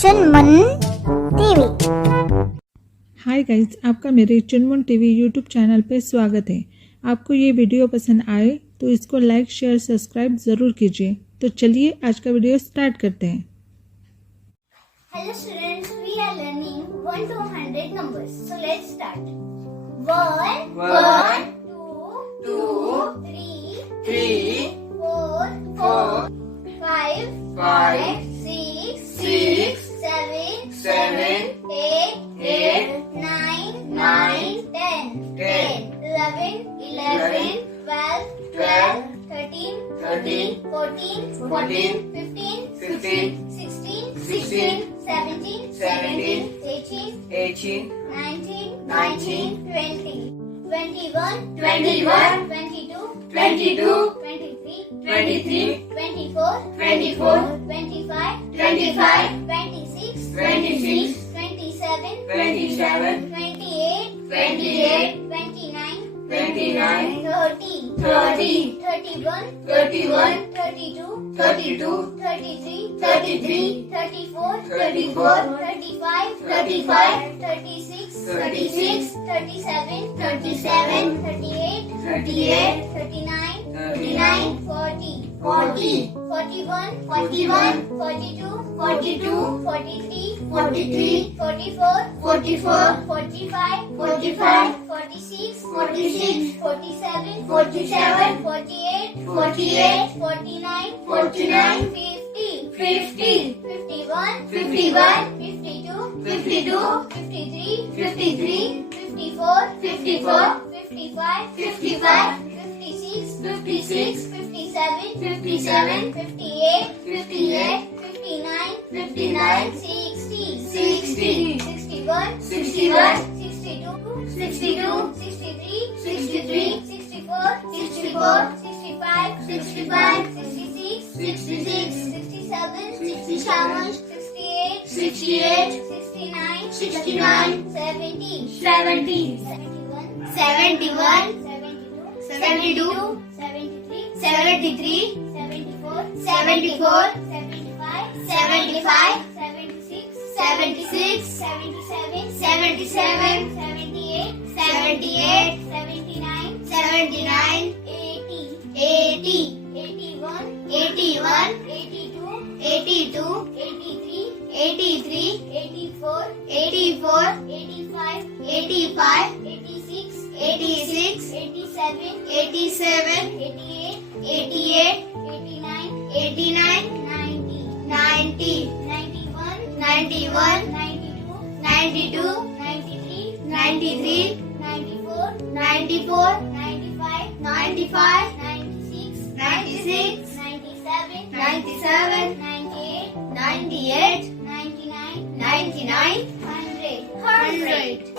chunmoontv। Hi guys, आपका मेरे चुनमुन टीवी यूट्यूब चैनल पे स्वागत है। आपको ये वीडियो पसंद आए तो इसको लाइक शेयर सब्सक्राइब ज़रूर कीजिए। तो चलिए आज का वीडियो स्टार्ट करते हैं। Hello students, we are learning 1 to 100 numbers. So let's start. 1, 1, 2, 3, 4, 5, 6, 7, 8, 9, 10, 11, 12, 13, 14, 15, 16, 17, 18, 19, 20, 21, 22, 23, 24, 25, 26, 27, 28, 29, 30, 31, 32, 33, 34, 35, 36, 37, 38, 39, 40, 41, 42, 43, 44, 45, 46, 47, 48, 49, 50, 51, 52, 53, 54, 55, 56, 57, 58, 59, 60, 61, 62, 63, 64, 65, 66, 67, 68, 69, 70, 71, 72, 73, 74, 75, 76, 77, 78, 79, 80, 81, 82, 83, 84, 85, 86, 87, 88, 89, 90, 91, 92, 93, 94, 95, 96, 97, 98, 99, 100.